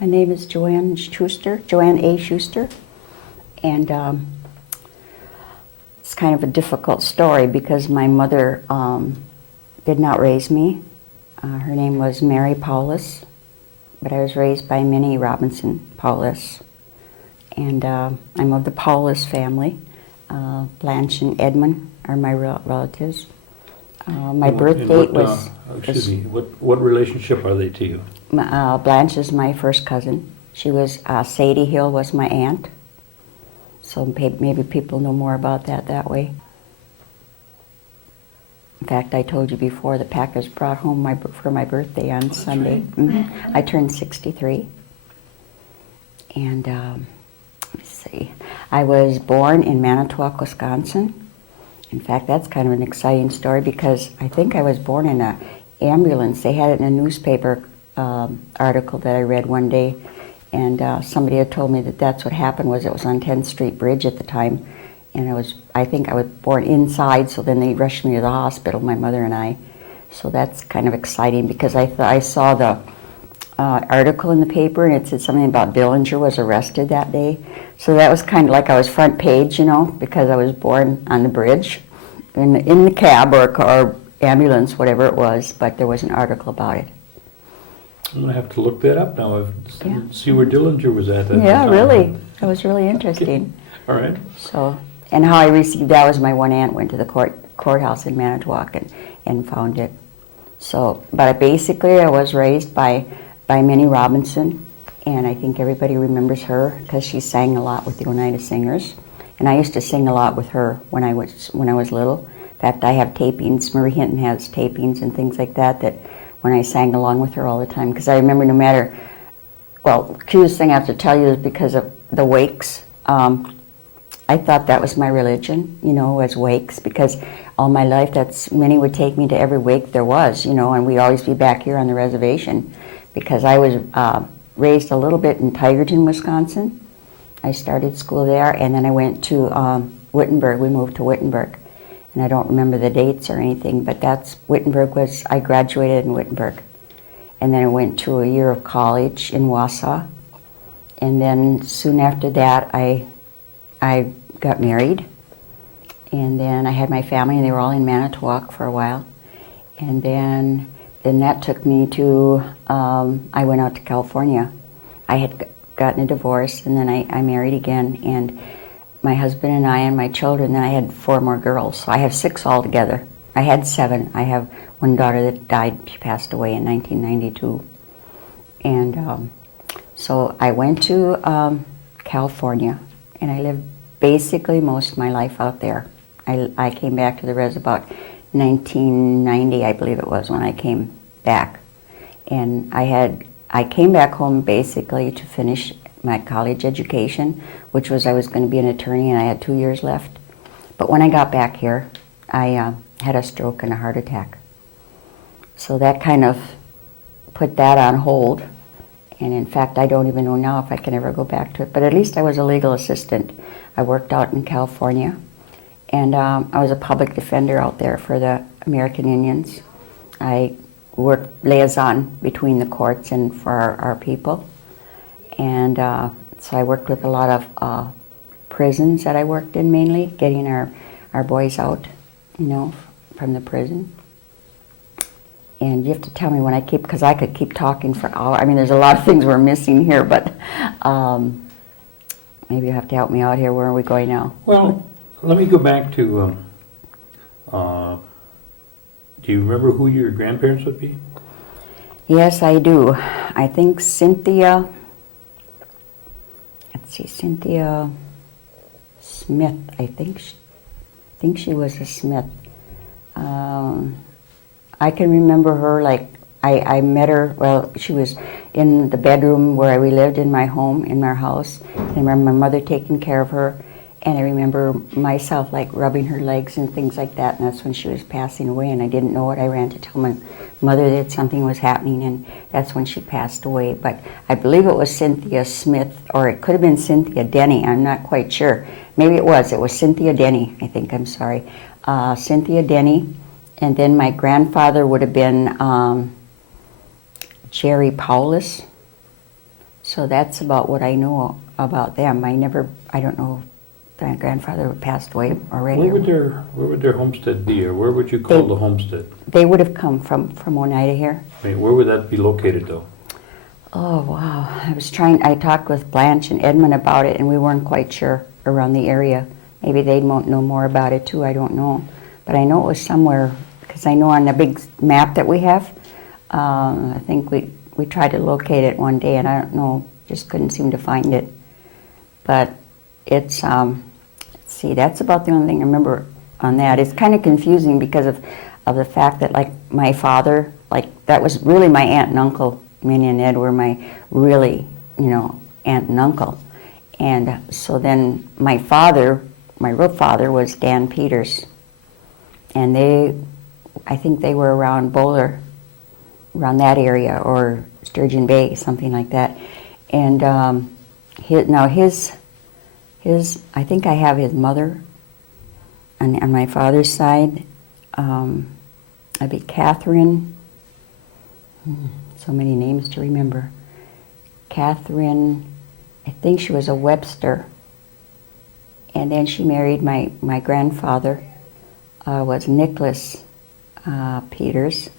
My name is Joanne Schuster, Joanne A. Schuster, and it's kind of a difficult story because my mother did not raise me. Her name was Mary Paulus, but I was raised by Minnie Robinson Paulus, and I'm of the Paulus family. Blanche and Edmund are my relatives. My birth date was... excuse me, what relationship are they to you? Blanche is my first cousin. She was, Sadie Hill was my aunt. So maybe people know more about that way. In fact, I told you before, the Packers brought home for my birthday on Sunday. Right. Mm-hmm. I turned 63. And let's see, I was born in Manitowoc, Wisconsin. In fact, that's kind of an exciting story because I think I was born in an ambulance. They had it in a newspaper article that I read one day, and somebody had told me that that's what happened. It was on 10th Street Bridge at the time, and I think I was born inside, so then they rushed me to the hospital, my mother and I. So that's kind of exciting because I saw the article in the paper, and it said something about Dillinger was arrested that day. So that was kind of like I was front page, you know, because I was born on the bridge, in the cab or ambulance, whatever it was, but there was an article about it. I'm going to have to look that up now, see where Dillinger was at. Yeah, really. That was really interesting. All right. So, and how I received that was my one aunt went to the courthouse in Manitowoc and found it. So, but basically I was raised by Minnie Robinson, and I think everybody remembers her because she sang a lot with the Oneida Singers. And I used to sing a lot with her when I was little. In fact, I have tapings. Marie Hinton has tapings and things like that when I sang along with her all the time. Because I remember the cutest thing I have to tell you is because of the wakes. I thought that was my religion, you know, was wakes, because all my life Minnie would take me to every wake there was, you know, and we'd always be back here on the reservation because I was raised a little bit in Tigerton, Wisconsin. I started school there, and then I went to Wittenberg. We moved to Wittenberg. And I don't remember the dates or anything, but I graduated in Wittenberg. And then I went to a year of college in Wausau. And then soon after that, I got married. And then I had my family, and they were all in Manitowoc for a while. And then that took me to, I went out to California. I had gotten a divorce, and then I married again. And my husband and I and my children, then I had 4 more girls. So I have 6 altogether. I had 7. I have one daughter that died. She passed away in 1992. And so I went to California, and I lived basically most of my life out there. I came back to the res about 1990, I believe it was, when I came back. And I came back home basically to finish my college education, which was I was going to be an attorney, and I had 2 years left. But when I got back here, I had a stroke and a heart attack. So that kind of put that on hold. And in fact, I don't even know now if I can ever go back to it. But at least I was a legal assistant. I worked out in California. And I was a public defender out there for the American Indians. I worked liaison between the courts and for our people. And so I worked with a lot of prisons that I worked in mainly, getting our boys out, you know, from the prison. And you have to tell me when because I could keep talking for hours. I mean, there's a lot of things we're missing here, but maybe you have to help me out here. Where are we going now? Well, let me go back to, do you remember who your grandparents would be? Yes, I do. I think Cynthia Smith, I think she was a Smith. I can remember her, like, I met her, well, she was in the bedroom where we lived in my home, in our house. I remember my mother taking care of her, and I remember myself, like, rubbing her legs and things like that, and that's when she was passing away, and I didn't know it. I ran to tell my mother that something was happening, and that's when she passed away. But I believe it was Cynthia Smith, or it could have been Cynthia Denny. I'm not quite sure. Maybe it was Cynthia Denny, I think. I'm sorry. Cynthia Denny. And then my grandfather would have been Jerry Paulus. So that's about what I know about them. I don't know if my grandfather passed away already. Where would their homestead be, or where would you call the homestead? They would have come from Oneida here. I mean, where would that be located, though? Oh, wow. I talked with Blanche and Edmund about it, and we weren't quite sure around the area. Maybe they'd know more about it, too. I don't know. But I know it was somewhere, because I know on the big map that we have, I think we tried to locate it one day, and I don't know, just couldn't seem to find it. But it's, let's see, that's about the only thing I remember on that. It's kind of confusing because of the fact that, like, my father, like, that was really my aunt and uncle. Minnie and Ed were my really, aunt and uncle. And so then my real father was Dan Peters. And I think they were around Boulder, around that area, or Sturgeon Bay, something like that. And his I think I have his mother on my father's side. I'd be Catherine. So many names to remember. Catherine, I think she was a Webster. And then she married my grandfather, was Nicholas Peters.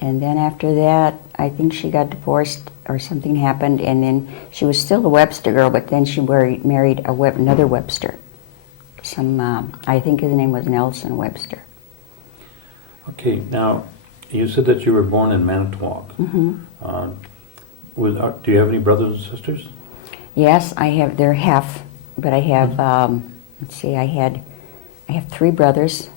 And then after that, I think she got divorced or something happened, and then she was still a Webster girl, but then she married another Webster. I think his name was Nelson Webster. Okay, now, you said that you were born in Manitowoc. Mm-hmm. Do you have any brothers and sisters? Yes, I have. They're half, but I have. Let's see. I have 3 brothers.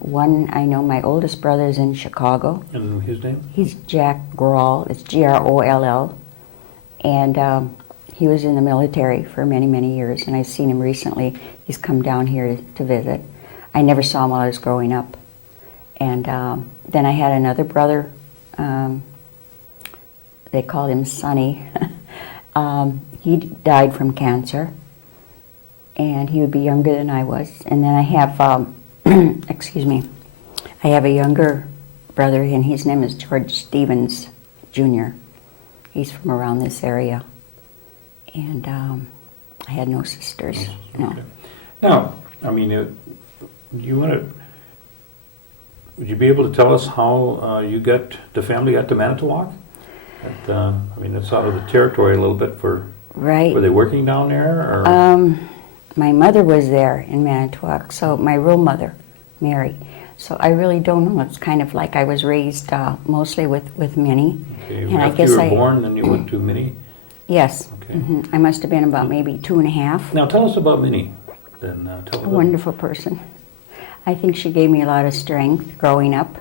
One, I know my oldest brother is in Chicago. And his name? He's Jack Groll. It's Groll, and he was in the military for many, many years. And I've seen him recently. He's come down here to visit. I never saw him while I was growing up. And then I had another brother, they called him Sonny. He died from cancer, and he would be younger than I was. And then I have, excuse me, I have a younger brother, and his name is George Stevens, Jr. He's from around this area. And I had no sisters, no. Okay. Now, I mean, would you be able to tell us how the family got to Manitowoc? It's out of the territory a little bit Right. Were they working down there? Or? My mother was there in Manitowoc, so my real mother, Mary. So I really don't know. It's kind of like I was raised mostly with Minnie. Okay. And After you were born, then you went to Minnie? Yes. Okay. Mm-hmm. I must have been about maybe 2.5. Now tell us about Minnie. Then tell us. A wonderful person. I think she gave me a lot of strength growing up,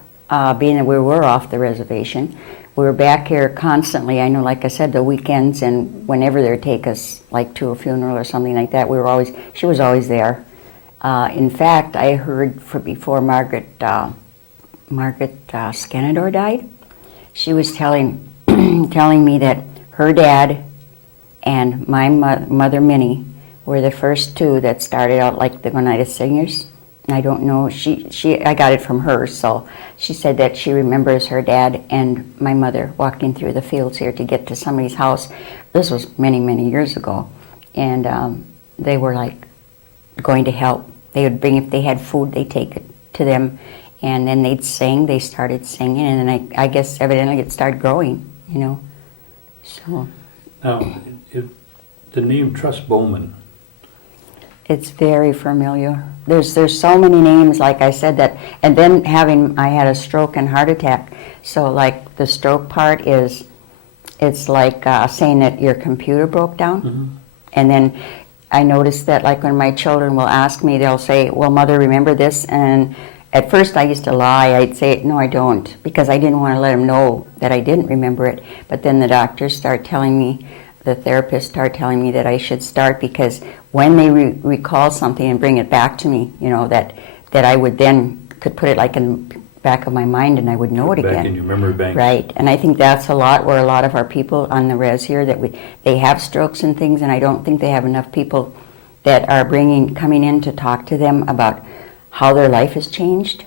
being that we were off the reservation. We were back here constantly. I know, like I said, the weekends and whenever they'd take us, like to a funeral or something like that, she was always there. In fact, I heard before Margaret Scanador died, she was telling me that her dad and my mother Minnie were the first 2 that started out like the Oneida Singers. I don't know, I got it from her, so she said that she remembers her dad and my mother walking through the fields here to get to somebody's house. This was many, many years ago. And they were like going to help. They would bring, if they had food, they'd take it to them. And then they'd sing, they started singing, and then I guess evidently it started growing, So. Now, the name Truss Bowman. It's very familiar. There's so many names, like I said, that, and then I had a stroke and heart attack. So like the stroke part it's like saying that your computer broke down. Mm-hmm. And then I noticed that, like, when my children will ask me, they'll say, well, Mother, remember this? And at first I used to lie. I'd say, no, I don't, because I didn't want to let them know that I didn't remember it. But then the doctors start telling me, the therapists start telling me that I should start, because when they recall something and bring it back to me, that I would then could put it like in the back of my mind and I would know it again. Back in your memory bank. Right, and I think that's a lot where a lot of our people on the res here, that they have strokes and things, and I don't think they have enough people that are coming in to talk to them about how their life has changed,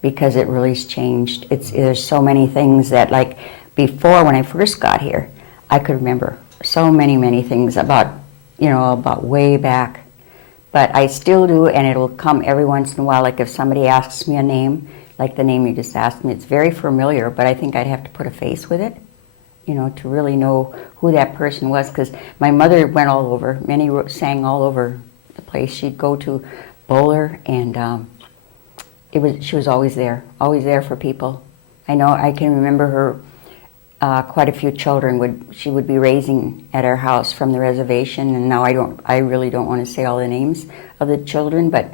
because it really has changed. There's so many things that, like, before when I first got here, I could remember so many things about, about way back. But I still do, and it'll come every once in a while. Like if somebody asks me a name, like the name you just asked me, it's very familiar, but I think I'd have to put a face with it, to really know who that person was. Because my mother went all over. Minnie sang all over the place. She'd go to Bowler, and she was always there for people. I can remember her. Quite a few children she would be raising at our house from the reservation, and now I really don't want to say all the names of the children, but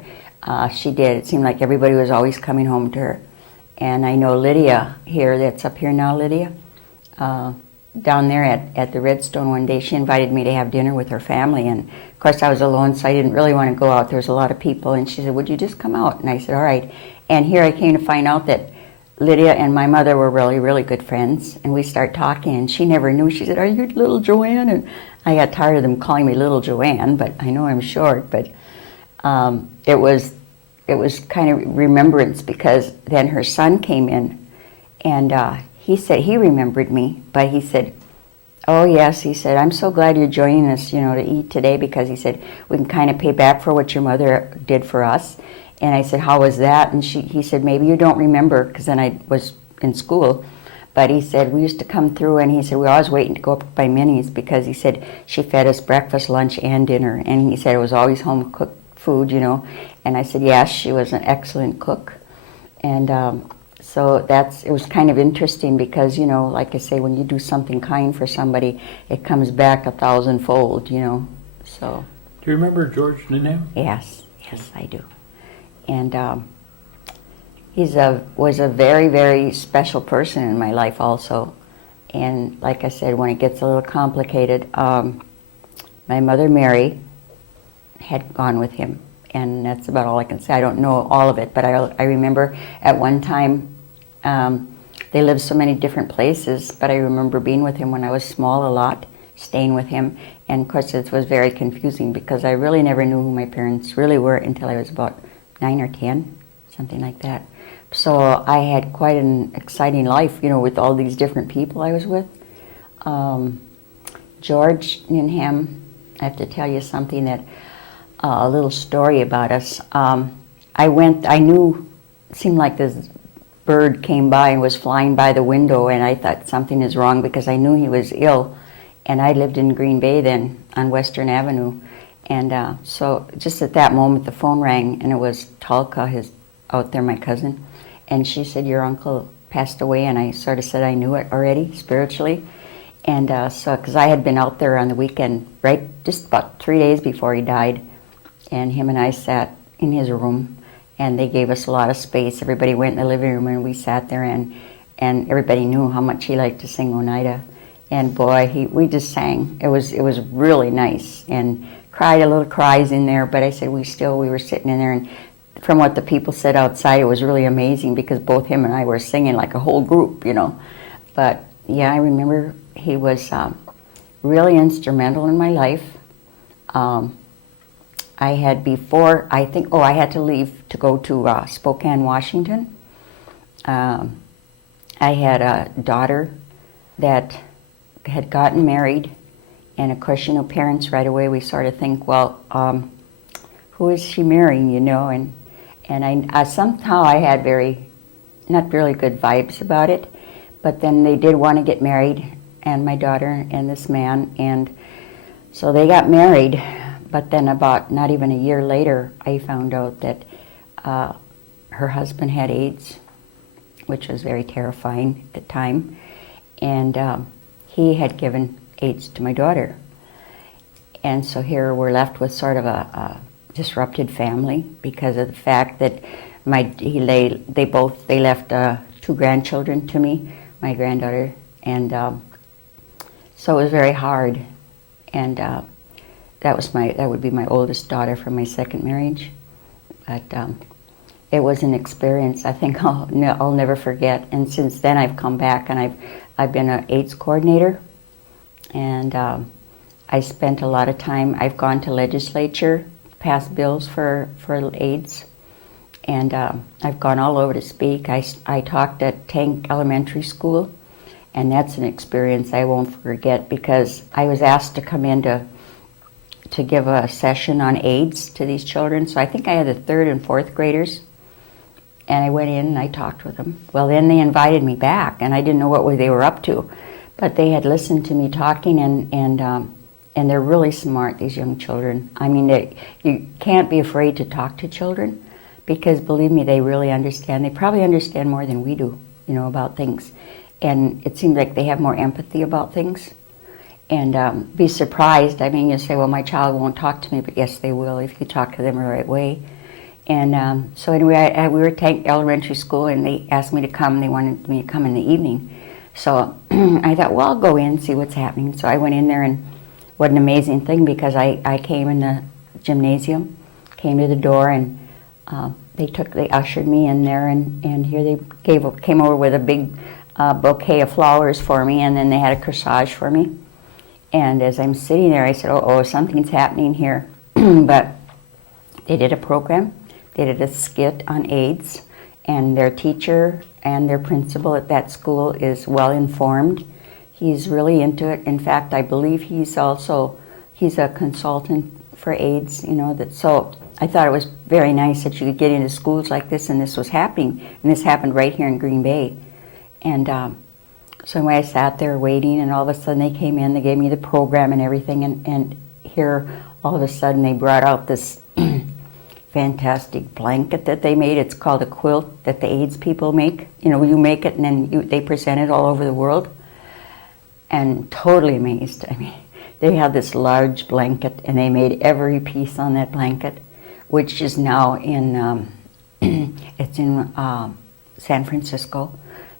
she did. It seemed like everybody was always coming home to her. And I know Lydia here, that's up here now, Lydia, down there at the Redstone one day, she invited me to have dinner with her family, and of course I was alone, so I didn't really want to go out. There was a lot of people, and she said, would you just come out? And I said, all right. And here I came to find out that Lydia and my mother were really good friends, and we started talking, and she never knew. She said, are you little Joanne? And I got tired of them calling me little Joanne, but I know I'm short. But it was kind of remembrance, because then her son came in, and he said he remembered me, but he said, oh yes, he said, I'm so glad you're joining us, to eat today, because he said, we can kind of pay back for what your mother did for us. And I said, how was that? And he said, maybe you don't remember, because then I was in school. But he said, we used to come through, and he said, we were always waiting to go up by Minnie's, because he said she fed us breakfast, lunch, and dinner. And he said it was always home-cooked food, And I said, yes, she was an excellent cook. And so it was kind of interesting, because, like I say, when you do something kind for somebody, it comes back 1,000-fold, So. Do you remember George Ninham? Yes, I do. And was a very special person in my life also. And like I said, when it gets a little complicated, my mother Mary had gone with him, and that's about all I can say. I don't know all of it, but I remember at one time, they lived so many different places, but I remember being with him when I was small a lot, staying with him. And of course it was very confusing, because I really never knew who my parents really were until I was about 9 or 10, something like that. So I had quite an exciting life, with all these different people I was with. George Ninham, I have to tell you something a little story about us. It seemed like this bird came by and was flying by the window, and I thought something is wrong, because I knew he was ill. And I lived in Green Bay then on Western Avenue. And so just at that moment, the phone rang, and it was Talka, out there, my cousin. And she said, your uncle passed away. And I sort of said I knew it already, spiritually. And because I had been out there on the weekend, right, just about 3 days before he died. And him and I sat in his room, and they gave us a lot of space. Everybody went in the living room, and we sat there, and everybody knew how much he liked to sing Oneida. And boy, we just sang. It was really nice, and cried a little cries in there, but I said we were sitting in there, and from what the people said outside, it was really amazing, because both him and I were singing like a whole group, But yeah, I remember he was really instrumental in my life. I had to leave to go to Spokane, Washington. I had a daughter that had gotten married. And of course, parents right away, we sort of think, well, who is she marrying, And I somehow I had not really good vibes about it. But then they did want to get married, and my daughter and this man. And so they got married. But then about not even a year later, I found out that her husband had AIDS, which was very terrifying at the time. And he had given AIDS to my daughter. And so here we're left with sort of a disrupted family, because of the fact that they left 2 grandchildren to me, my granddaughter, and so it was very hard. And that would be my oldest daughter from my second marriage. But it was an experience I think I'll never forget. And since then I've come back, and I've been an AIDS coordinator. And I spent a lot of time, I've gone to legislature, passed bills for AIDS, and I've gone all over to speak. I talked at Tank Elementary School, And that's an experience I won't forget, because I was asked to come in to give a session on AIDS to these children. So I think I had the 3rd and 4th graders. And I went in and I talked with them. Well, then they invited me back, and I didn't know what they were up to. But they had listened to me talking, and they're really smart, these young children. I mean, you can't be afraid to talk to children, because believe me, they really understand. They probably understand more than we do, about things. And it seems like they have more empathy about things. And be surprised. I mean, you say, well, my child won't talk to me, but yes, they will if you talk to them the right way. And so anyway, we were at Tank Elementary School, and they asked me to come. They wanted me to come in the evening. So I thought, well, I'll go in and see what's happening. So I went in there, and what an amazing thing, because I came in the gymnasium, came to the door, and they ushered me in there, and here they came over with a big bouquet of flowers for me, and then they had a corsage for me. And as I'm sitting there, I said, oh, something's happening here. But they did a program. They did a skit on AIDS, and their teacher and their principal at that school is well informed. He's really into it. In fact, I believe he's a consultant for AIDS, so I thought it was very nice that you could get into schools like this, and this was happening, and this happened right here in Green Bay. And so anyway, I sat there waiting, and all of a sudden they came in, they gave me the program and everything, and here all of a sudden they brought out this fantastic blanket that they made. It's called a quilt that the AIDS people make. You make it, and then they present it all over the world. And totally amazed. I mean, they had this large blanket, and they made every piece on that blanket, which is now in it's in San Francisco.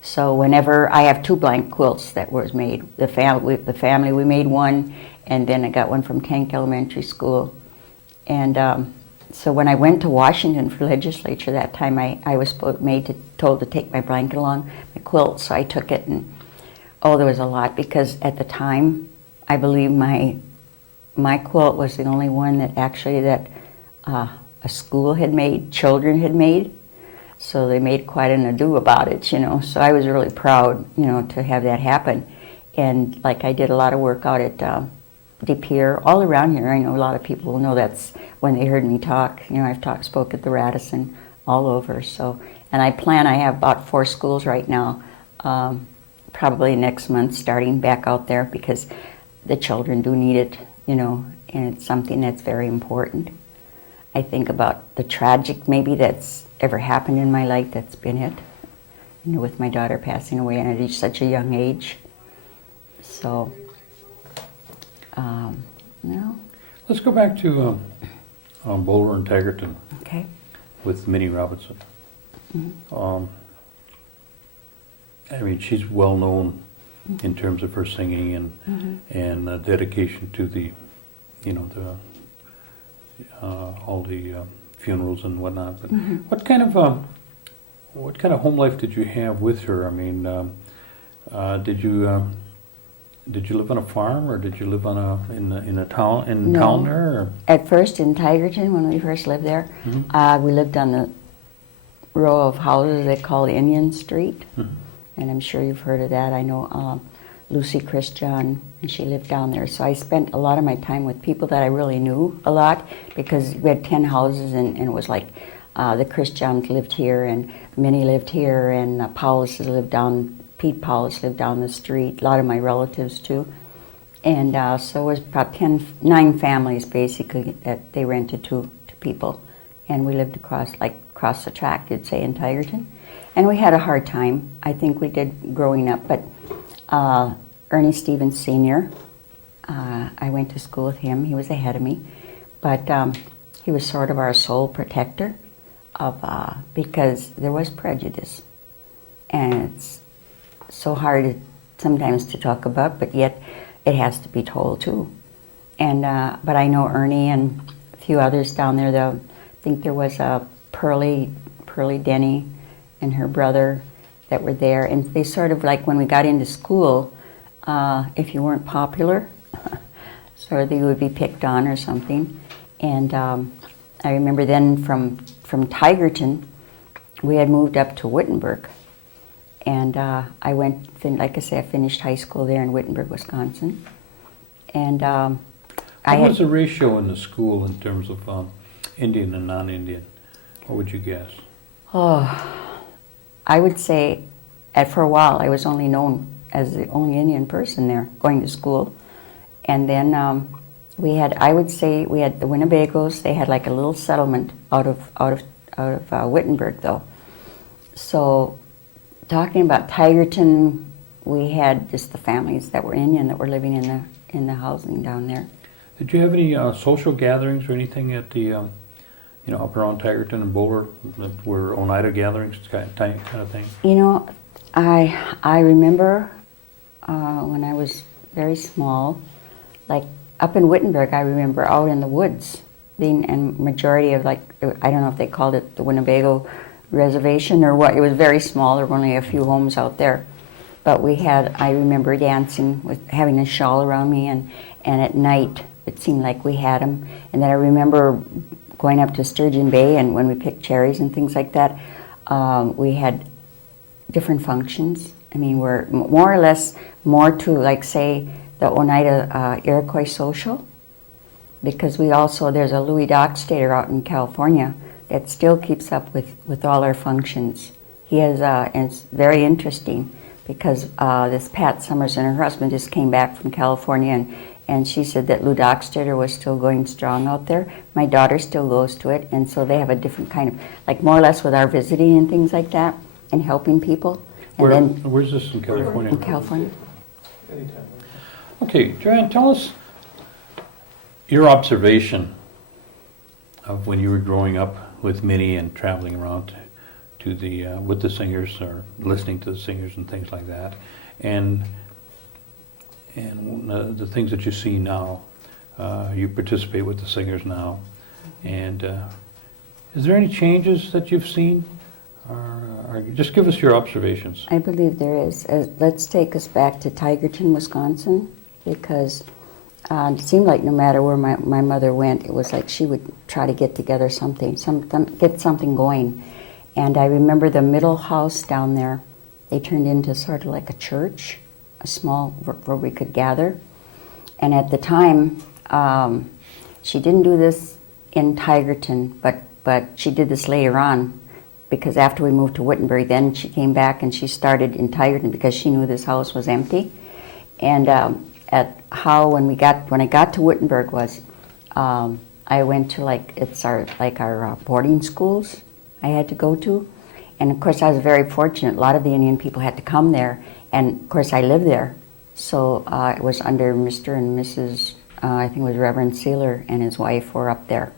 So whenever I have 2 blank quilts that was made, the family we made one, and then I got one from Tank Elementary School. And so when I went to Washington for legislature that time, I was told to take my blanket along, my quilt, so I took it, and there was a lot, because at the time, I believe my quilt was the only one that actually a school had made, children had made. So they made quite an ado about it, So I was really proud, to have that happen. And like I did a lot of work out at De Pere, all around here. I know a lot of people will know that's when they heard me talk. I've spoke at the Radisson all over. So, and I have about 4 schools right now, probably next month, starting back out there, because the children do need it, and it's something that's very important. I think about the tragic maybe that's ever happened in my life. That's been it, with my daughter passing away at such a young age. So, Let's go back to Boulder and Tigerton. Okay. With Minnie Robinson. Mm-hmm. I mean, she's well known in terms of her singing and dedication to the, all the funerals and whatnot. But what kind of home life did you have with her? I mean, did you live on a farm, or did you live in a town town there? Or? At first in Tigerton, when we first lived there, we lived on the row of houses they call Indian Street. And I'm sure you've heard of that. I know Lucy Christian, and she lived down there. So I spent a lot of my time with people that I really knew a lot, because we had 10 houses, and it was like the Christians lived here, and Minnie lived here, and Pete Paulus lived down the street, a lot of my relatives too. And so it was about 9 families basically that they rented to people. And we lived across the track, you'd say, in Tigerton. And we had a hard time, I think we did, growing up. But Ernie Stevens Sr., I went to school with him. He was ahead of me. But he was sort of our sole protector because there was prejudice. And it's so hard sometimes to talk about, but yet it has to be told too. And but I know Ernie and a few others down there, though. I think there was a Pearlie Denny and her brother that were there, and they sort of like when we got into school, if you weren't popular, sort of you would be picked on or something. And I remember then from Tigerton, we had moved up to Wittenberg, And I went, like I say, I finished high school there in Wittenberg, Wisconsin. And What was the ratio in the school in terms of Indian and non-Indian? What would you guess? I would say, for a while, I was only known as the only Indian person there going to school. And then I would say, we had the Winnebagos. They had like a little settlement out of Wittenberg, though. So, talking about Tigerton, we had just the families that were Indian that were living in the housing down there. Did you have any social gatherings or anything at the, up around Tigerton and Boulder, that were Oneida gatherings kind of thing? You know, I remember when I was very small, like up in Wittenberg, I remember out in the woods, and majority of, like, I don't know if they called it the Winnebago reservation or what. It was very small. There were only a few homes out there. But I remember dancing with having a shawl around me, and at night it seemed like we had them. And then I remember going up to Sturgeon Bay, and when we picked cherries and things like that, we had different functions. I mean, we're more or less more to, like, say, the Oneida Iroquois Social, because there's a Louis Dockstader out in California that still keeps up with all our functions. He has, and it's very interesting, because this Pat Summers and her husband just came back from California, and she said that Lou Dockstader was still going strong out there. My daughter still goes to it, and so they have a different kind of, like, more or less with our visiting and things like that, and helping people. And where's this in California? In California. Okay, Joanne, tell us your observation of when you were growing up with Minnie and traveling around to the with the singers, or listening to the singers and things like that, and the things that you see now. You participate with the singers now, and is there any changes that you've seen, or just give us your observations? I believe there is. Let's take us back to Tigerton, Wisconsin, because it seemed like no matter where my mother went, it was like she would try to get together get something going. And I remember the middle house down there, they turned into sort of like a church, a small, where we could gather. And at the time, she didn't do this in Tigerton, but she did this later on, because after we moved to Wittenberg, then she came back and she started in Tigerton because she knew this house was empty. And when I got to Wittenberg was, I went to our boarding schools I had to go to. And of course I was very fortunate. A lot of the Indian people had to come there. And of course I lived there. So it was under Mr. and Mrs., I think it was Reverend Sealer and his wife were up there.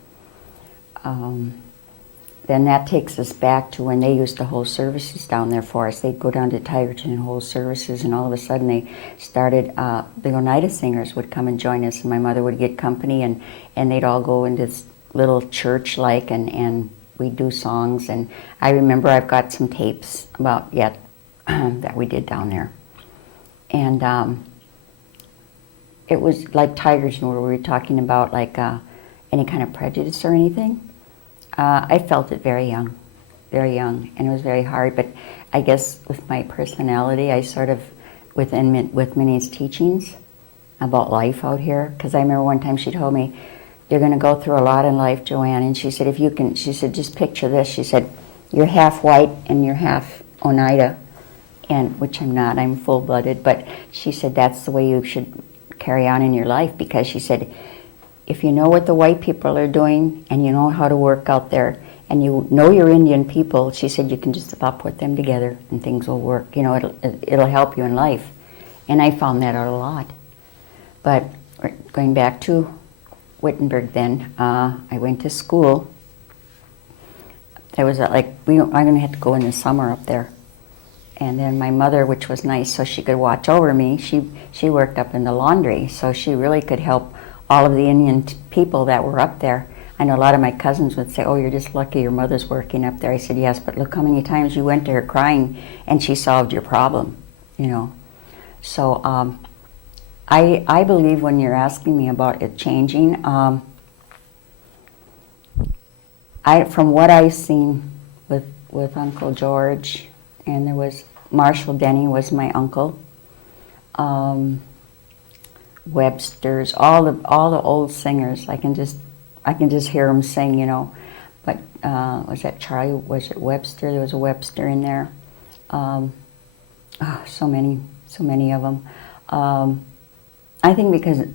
Then that takes us back to when they used to hold services down there for us. They'd go down to Tigerton and hold services, and all of a sudden they started, the Oneida Singers would come and join us, and my mother would get company, and they'd all go into this little church-like, and we'd do songs. And I remember I've got some tapes about that we did down there. And it was like Tigerton, where we were talking about like any kind of prejudice or anything. I felt it very young, and it was very hard. But I guess with my personality, I sort of, with Minnie's teachings about life out here, because I remember one time she told me, "You're going to go through a lot in life, Joanne." And she said, she said, "Just picture this." She said, "You're half white and you're half Oneida," and which I'm not. I'm full-blooded. But she said that's the way you should carry on in your life, because she said, if you know what the white people are doing and you know how to work out there and you know your Indian people, she said you can just about put them together and things will work. You know, it'll help you in life. And I found that out a lot. But going back to Wittenberg then, I went to school. There was I'm going to have to go in the summer up there. And then my mother, which was nice, so she could watch over me, she worked up in the laundry, so she really could help all of the Indian people that were up there. I know a lot of my cousins would say, "Oh, you're just lucky your mother's working up there." I said, "Yes, but look how many times you went to her crying and she solved your problem," you know. So I believe when you're asking me about it changing, from what I've seen with Uncle George, and there was Marshall Denny was my uncle. Webster's, all the old singers. I can just hear them sing, you know. But was that Charlie? Was it Webster? There was a Webster in there. So many of them. I think because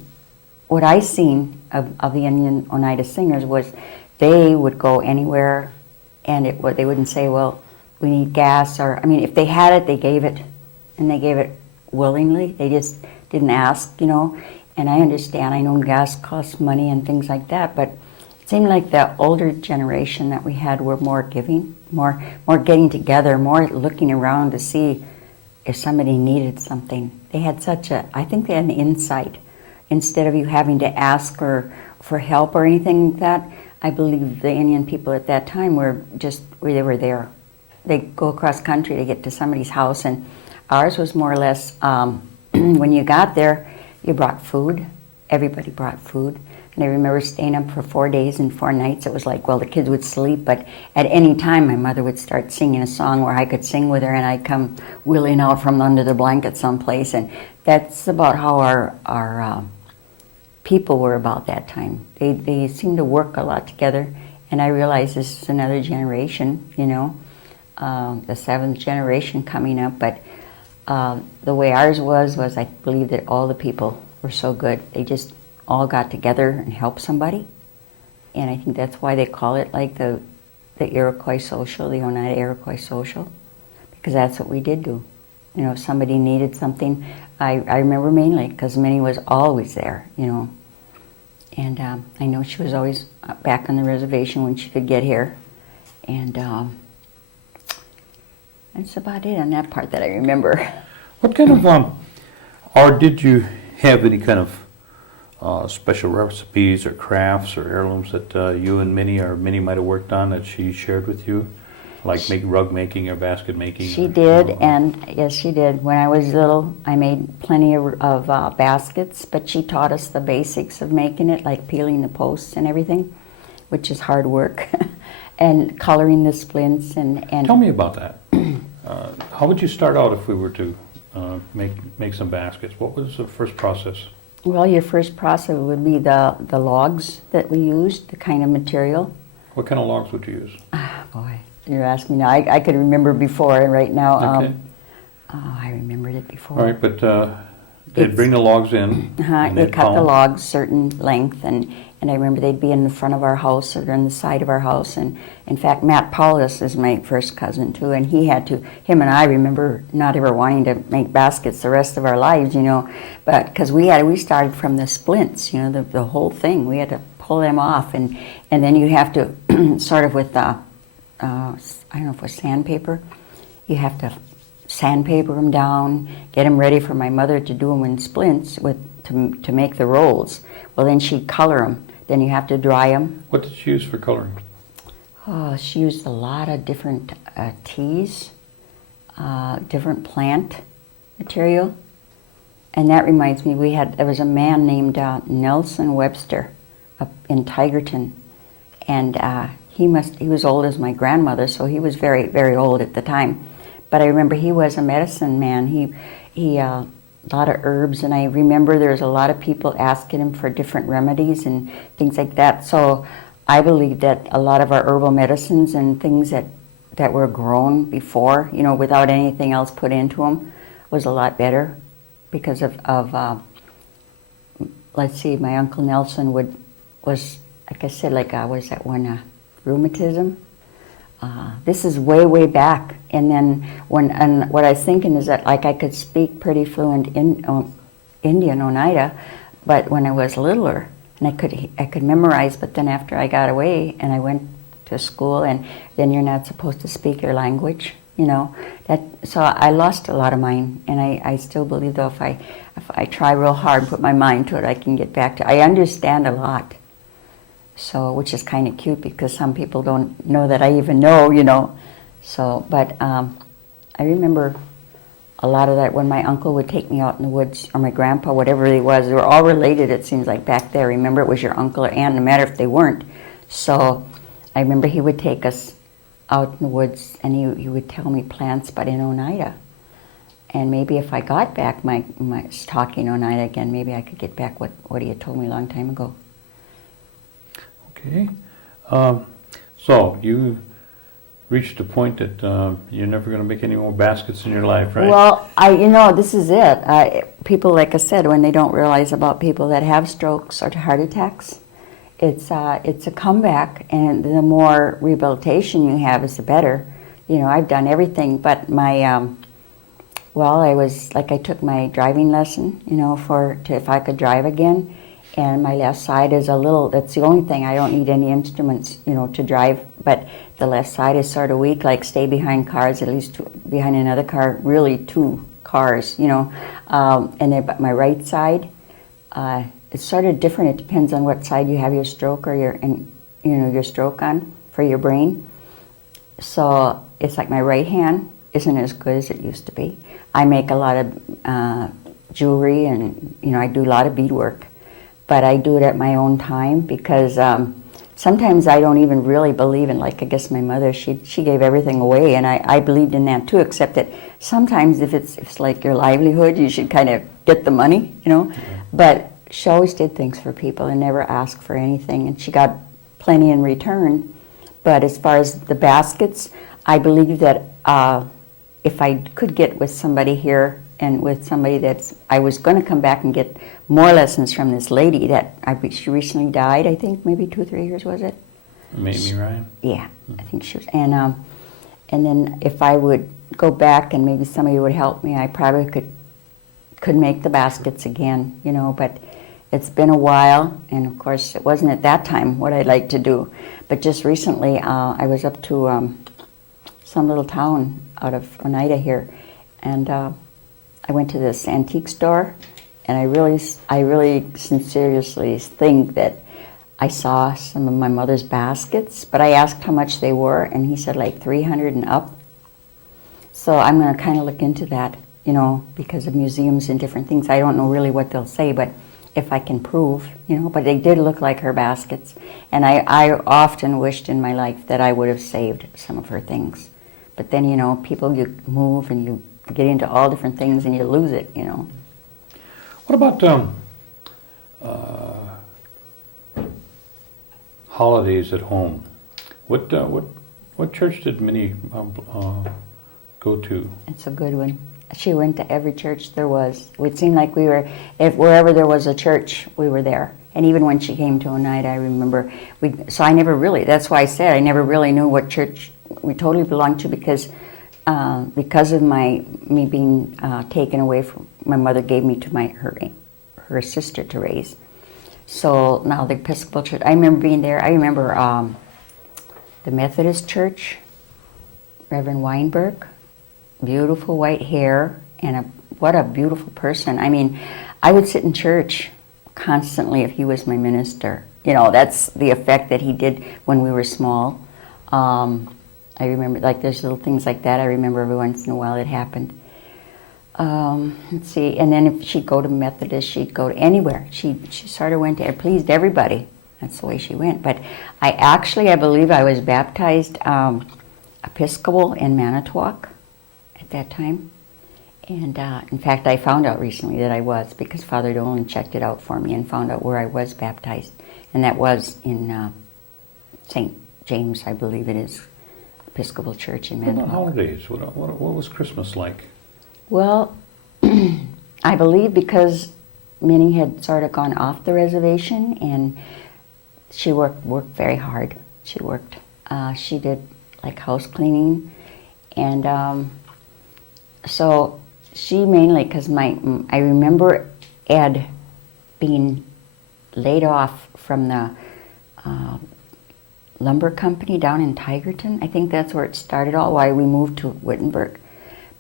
what I seen of the Indian Oneida Singers was they would go anywhere, and they wouldn't say, well, we need gas, or I mean, if they had it, they gave it, and they gave it willingly. They just didn't ask, you know. And I understand. I know gas costs money and things like that, but it seemed like the older generation that we had were more giving, more getting together, more looking around to see if somebody needed something. They had I think they had an insight. Instead of you having to ask for help or anything like that, I believe the Indian people at that time they were there. They go across country to get to somebody's house, and ours was more or less, when you got there, you brought food. Everybody brought food. And I remember staying up for 4 days and 4 nights. It was like, well, the kids would sleep, but at any time my mother would start singing a song where I could sing with her, and I'd come wheeling out from under the blanket someplace. And that's about how our people were about that time. They seemed to work a lot together. And I realized this is another generation, you know, the 7th generation coming up. But the way ours was I believe that all the people were so good. They just all got together and helped somebody. And I think that's why they call it like the Iroquois Social, the Oneida Iroquois Social, because that's what we did do. You know, if somebody needed something, I remember mainly because Minnie was always there, you know. And I know she was always back on the reservation when she could get here. And that's about it on that part that I remember. What kind of, or did you have any kind of special recipes or crafts or heirlooms that you and Minnie might have worked on that she shared with you? Like rug making or basket making? She did, and yes, she did. When I was little, I made plenty of baskets, but she taught us the basics of making it, like peeling the posts and everything, which is hard work, and coloring the splints. And Tell me about that. How would you start out if we were to make some baskets? What was the first process? Well, your first process would be the logs that we used, the kind of material. What kind of logs would you use? Boy, you're asking me now. I could remember before, and right now, Okay. I remembered it before. All right, but they'd bring the logs in. They cut the logs certain length, and I remember they'd be in the front of our house or on the side of our house. And in fact, Matt Paulus is my first cousin too, and him and I remember not ever wanting to make baskets the rest of our lives, you know, but because we started from the splints, you know, the whole thing. We had to pull them off, and then you have to sort of with I don't know if it was sandpaper, you have to sandpaper them down, get them ready for my mother to do them in splints to make the rolls. Well, then she'd color them. Then you have to dry them. What did she use for coloring? Oh, she used a lot of different teas, different plant material. And that reminds me, there was a man named Nelson Webster up in Tigerton, and he was old as my grandmother, so he was very, very old at the time. But I remember he was a medicine man. He a lot of herbs, and I remember there was a lot of people asking him for different remedies and things like that. So I believe that a lot of our herbal medicines and things that were grown before, you know, without anything else put into them, was a lot better because of let's see, my Uncle Nelson was like I said, what is that one, rheumatism? This is way, way back. And then what I was thinking is that like I could speak pretty fluent Indian Oneida, but when I was littler, and I could memorize, but then after I got away and I went to school, and then you're not supposed to speak your language, you know. So I lost a lot of mine, and I still believe though if I try real hard and put my mind to it, I can get back to. I understand a lot. So, which is kind of cute because some people don't know that I even know, you know. So, but I remember a lot of that when my uncle would take me out in the woods, or my grandpa, whatever he was. They were all related, it seems like, back there. Remember, it was your uncle or aunt, no matter if they weren't. So I remember he would take us out in the woods, and he would tell me plants, but in Oneida. And maybe if I got back my talking Oneida again, maybe I could get back what he had told me a long time ago. Okay. So you reached a point that you're never going to make any more baskets in your life, right? Well, this is it. People, like I said, when they don't realize about people that have strokes or heart attacks, it's a comeback, and the more rehabilitation you have is the better. I've done everything, but my I took my driving lesson, if I could drive again, and my left side is that's the only thing. I don't need any instruments, to drive, but the left side is sort of weak, like stay behind cars, at least behind another car, really 2 cars, but my right side, it's sort of different. It depends on what side you have your stroke or your stroke on for your brain. So it's like my right hand isn't as good as it used to be. I make a lot of jewelry, and I do a lot of beadwork, but I do it at my own time because sometimes I don't even really believe in, like I guess my mother, she gave everything away, and I believed in that too, except that sometimes if it's like your livelihood, you should kind of get the money, But she always did things for people and never asked for anything, and she got plenty in return. But as far as the baskets, I believe that if I could get with somebody here and with somebody I was going to come back and get more lessons from this lady she recently died, I think, maybe 2 or 3 years, was it? Maybe, Ryan? Yeah, I think she was. And then if I would go back and maybe somebody would help me, I probably could make the baskets again, but it's been a while, and of course it wasn't at that time what I'd like to do. But just recently I was up to some little town out of Oneida here, and I went to this antique store, and I really sincerely think that I saw some of my mother's baskets, but I asked how much they were, and he said like 300 and up. So I'm going to kind of look into that, because of museums and different things. I don't know really what they'll say, but if I can prove, but they did look like her baskets. And I often wished in my life that I would have saved some of her things. But then, people, you move and you get into all different things and you lose it, What about holidays at home? What church did Minnie go to? It's a good one. She went to every church there was. It seemed like wherever there was a church, we were there. And even when she came to Oneida, I remember, that's why I said I never really knew what church we totally belonged to, because of me being taken away from, my mother gave me to her sister to raise. So now the Episcopal Church, I remember being there. I remember the Methodist Church, Reverend Weinberg, beautiful white hair, and what a beautiful person. I mean, I would sit in church constantly if he was my minister. That's the effect that he did when we were small. I remember, there's little things like that. I remember every once in a while it happened. Let's see, and then if she'd go to Methodist, she'd go to anywhere. She sort of went to, it pleased everybody. That's the way she went. But I believe I was baptized Episcopal in Manitowoc at that time. And in fact, I found out recently that I was, because Father Dolan checked it out for me and found out where I was baptized. And that was in St. James, I believe it is, Episcopal Church in Manitowoc. What about holidays? What was Christmas like? Well, I believe because Minnie had sort of gone off the reservation, and she worked very hard. She did like house cleaning, and so she mainly, because I remember Ed being laid off from the lumber company down in Tigerton. I think that's where it started all, why we moved to Wittenberg,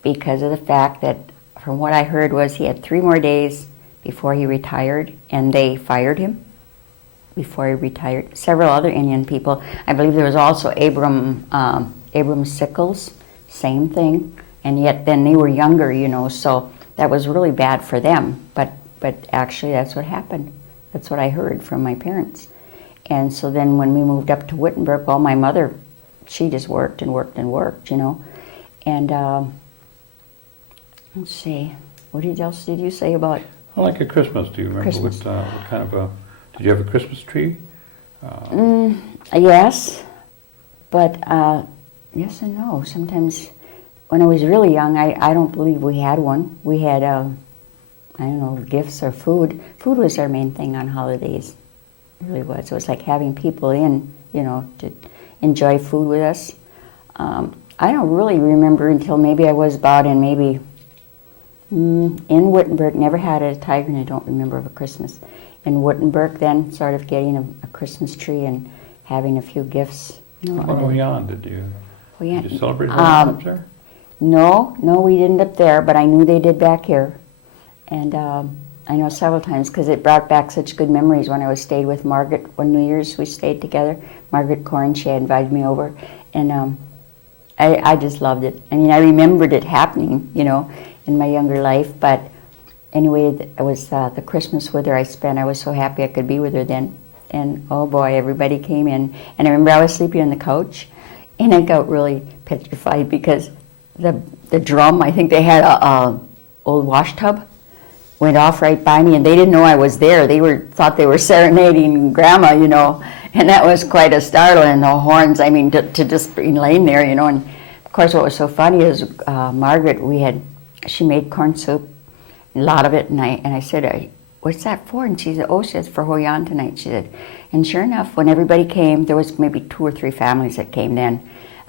because of the fact that, from what I heard, was he had 3 more days before he retired, and they fired him before he retired. Several other Indian people. I believe there was also Abram Sickles, same thing, and yet then they were younger, so that was really bad for them. But actually that's what happened. That's what I heard from my parents. And so then when we moved up to Wittenberg, well, my mother, she just worked and worked and worked, And Let's see. What else did you say about Like at Christmas, do you remember Christmas? what kind of a, did you have a Christmas tree? Yes, but yes and no. Sometimes when I was really young, I don't believe we had one. We had, I don't know, gifts or food. Food was our main thing on holidays. It really was. It was like having people in, to enjoy food with us. I don't really remember until maybe I was about in maybe in Wittenberg. Never had a tiger, and I don't remember of a Christmas. In Wittenberg, then sort of getting a Christmas tree and having a few gifts. What about Oyan? Did you celebrate Oyan up there? No, we didn't up there, but I knew they did back here. And I know several times because it brought back such good memories when I stayed with Margaret. One New Year's we stayed together. Margaret Corn, she had invited me over. And I just loved it. I mean, I remembered it happening, in my younger life. But anyway, it was the Christmas with her I spent. I was so happy I could be with her then. And oh boy, everybody came in. And I remember I was sleeping on the couch. And I got really petrified because the drum, I think they had a old wash tub, went off right by me, and they didn't know I was there. They thought they were serenading Grandma, and that was quite a startle. And the horns, I mean, to just be laying there, And of course, what was so funny is Margaret, she made corn soup, a lot of it, and I said, "What's that for?" And she said, "Oh, she said, it's for Hoyan tonight." She said, and sure enough, when everybody came, there was maybe 2 or 3 families that came then.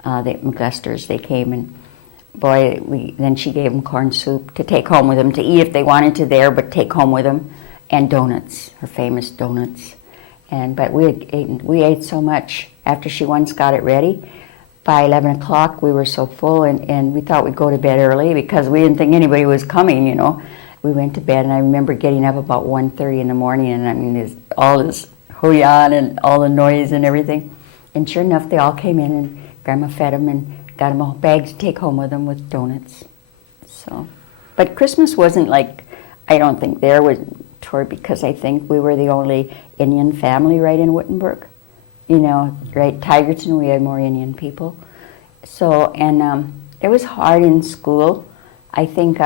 The McLesters, they came, and boy, then she gave them corn soup to take home with them, to eat if they wanted to there, but take home with them, and donuts, her famous donuts. But we ate so much after she once got it ready. By 11 o'clock, we were so full, and we thought we'd go to bed early because we didn't think anybody was coming, We went to bed, and I remember getting up about 1:30 in the morning, and I mean, there's all this Hoyan and all the noise and everything. And sure enough, they all came in, and Grandma fed them and got them a bag to take home with them with donuts. So, but Christmas wasn't like, I don't think there was, because I think we were the only Indian family right in Wittenberg. Right, Tigerton, we had more Indian people. So, and it was hard in school. I think,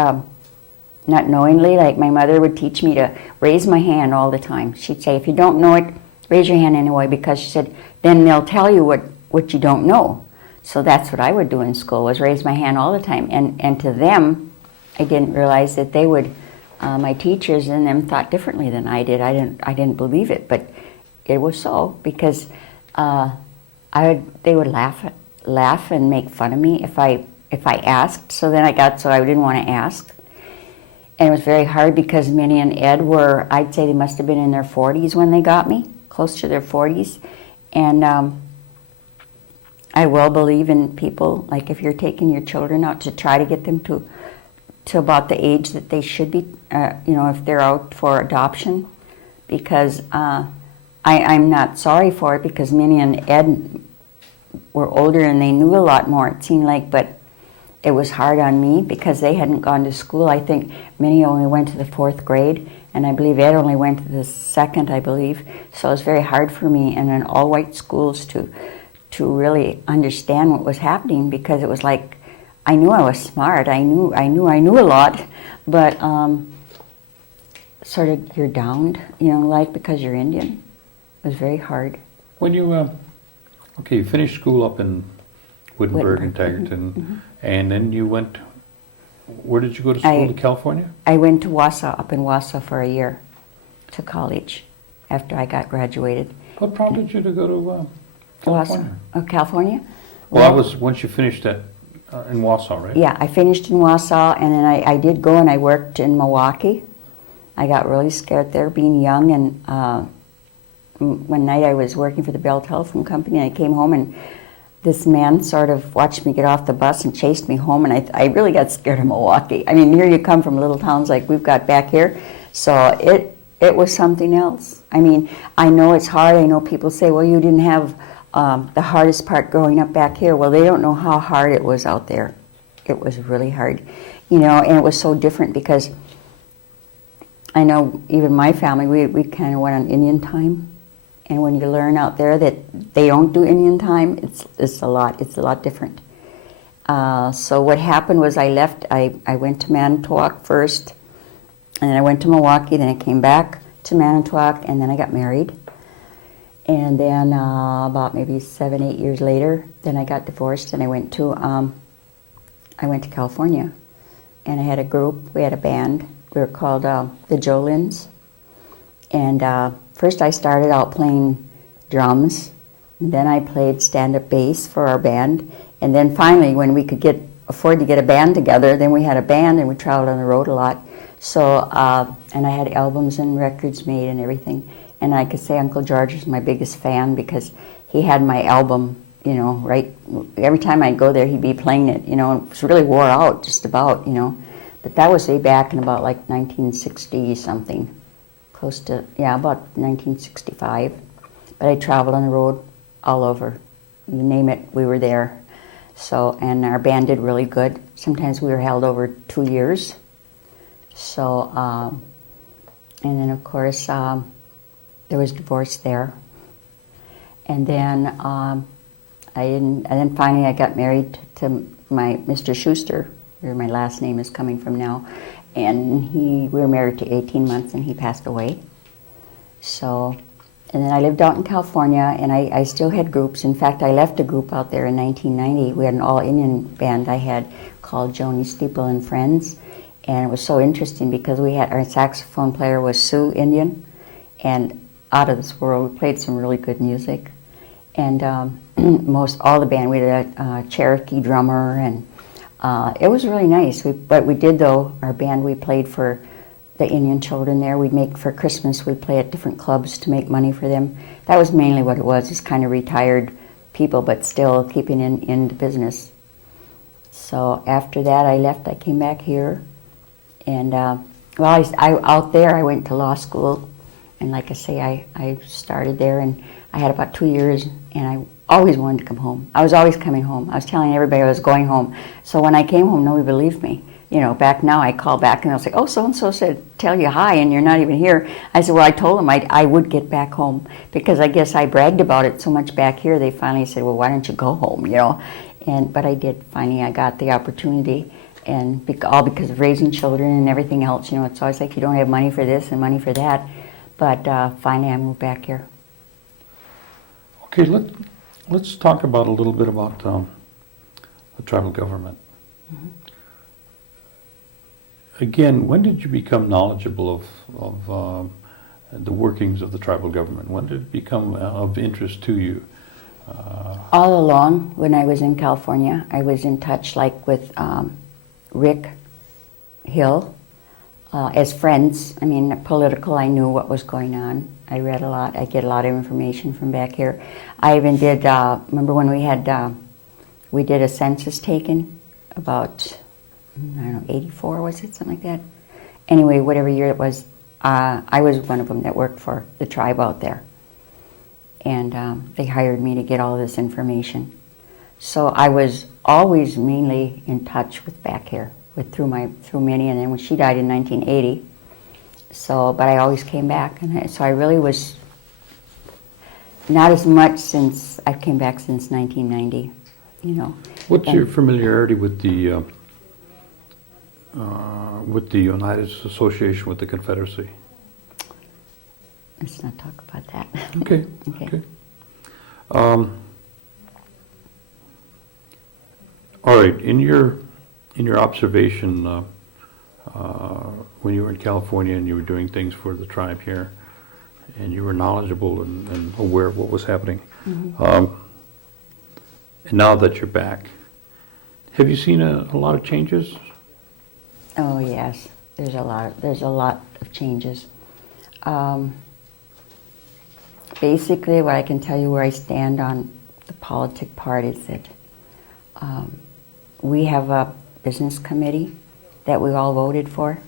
not knowingly, like my mother would teach me to raise my hand all the time. She'd say, if you don't know it, raise your hand anyway, because she said, then they'll tell you what you don't know. So that's what I would do in school, was raise my hand all the time. And to them, I didn't realize that they would, my teachers and them thought differently than I did. I didn't believe it, but it was so, because they would laugh and make fun of me if I asked. So then I didn't want to ask. And it was very hard because Minnie and Ed were, I'd say they must have been in their 40s when they got me, close to their 40s. And I will believe in people, like if you're taking your children out to try to get them to about the age that they should be, if they're out for adoption, because I'm not sorry for it, because Minnie and Ed were older and they knew a lot more, it seemed like, but it was hard on me because they hadn't gone to school. I think Minnie only went to the 4th grade, and I believe Ed only went to the 2nd, I believe. So it was very hard for me in an all-white schools to really understand what was happening, because it was like, I knew I was smart. I knew a lot, but sort of you're downed, because you're Indian. It was very hard. When you, you finished school up in Wittenberg and Tigerton, and then you went, where did you go to school, to California? I went to Wausau, up in Wausau for a year, to college, after I got graduated. What prompted you to go to California? California? Well, that was once you finished that in Wausau, right? Yeah, I finished in Wausau, and then I did go and I worked in Milwaukee. I got really scared there, being young, and one night I was working for the Bell Telephone Company, and I came home, and this man sort of watched me get off the bus and chased me home, and I really got scared of Milwaukee. I mean, here you come from little towns like we've got back here, so it was something else. I mean, I know it's hard. I know people say, well, you didn't have the hardest part growing up back here. Well, they don't know how hard it was out there. It was really hard, and it was so different, because I know even my family, we kind of went on Indian time. And when you learn out there that they don't do Indian time, it's a lot different. So what happened was I left, I went to Manitowoc first, and then I went to Milwaukee, then I came back to Manitowoc, and then I got married. And then about maybe 7, 8 years later, then I got divorced, and I went to California. And I had a group, we had a band, we were called the Jolins. And first I started out playing drums, and then I played stand-up bass for our band. And then finally, when we could afford to get a band together, then we had a band and we traveled on the road a lot. So, and I had albums and records made and everything. And I could say Uncle George was my biggest fan because he had my album, you know, right, every time I'd go there, he'd be playing it, you know. It was really wore out, just about, you know. But that was way back in about like 1960 something, close to, yeah, about 1965. But I traveled on the road all over, you name it, we were there. So, and our band did really good. Sometimes we were held over 2 years. So, and then of course, there was divorce there. And then, and then finally I got married to my Mr. Schuster, where my last name is coming from now. And we were married to 18 months and he passed away. So, and then I lived out in California, and I still had groups. In fact, I left a group out there in 1990. We had an all-Indian band I had called Joni Steeple and Friends. And it was so interesting because we had, our saxophone player was Sioux Indian, and out of this world. We played some really good music. And most all the band, we had a Cherokee drummer, and it was really nice. But we did, though, our band, we played for the Indian children there. We'd make, for Christmas, we'd play at different clubs to make money for them. That was mainly what it was, just kind of retired people, but still keeping in the business. So after that, I left, I came back here. And, well, out there, I went to law school. And like I say, I started there, and I had about 2 years, and I always wanted to come home. I was always coming home. I was telling everybody I was going home. So when I came home, nobody believed me. You know, back now, I call back, and they'll say, oh, so-and-so said, tell you hi, and you're not even here. I said, well, I told them I would get back home, because I guess I bragged about it so much back here, they finally said, well, why don't you go home, you know? But I did. Finally, I got the opportunity, and all because of raising children and everything else. You know, it's always like you don't have money for this and money for that. But finally, I moved back here. Okay, let's talk about a little bit about the tribal government. Mm-hmm. Again, when did you become knowledgeable of the workings of the tribal government? When did it become of interest to you? All along, when I was in California, I was in touch like with Rick Hill as friends. I mean, political, I knew what was going on. I read a lot. I get a lot of information from back here. I even did, remember when we did a census taken about, I don't know, 84 was it, something like that? Anyway, whatever year it was, I was one of them that worked for the tribe out there. And they hired me to get all this information. So I was always mainly in touch with back here, through Minnie, and then when she died in 1980. So, but I always came back, and so I really was not as much since I came back since 1990, you know. What's your familiarity with the Oneida Association with the Confederacy? Let's not talk about that. Okay. Okay. All right. In your observation, when you were in California and you were doing things for the tribe here, and you were knowledgeable and aware of what was happening, and now that you're back, have you seen a lot of changes? Oh yes, there's a lot of changes. Basically, what I can tell you where I stand on the politic part is that we have a business committee that we all voted for.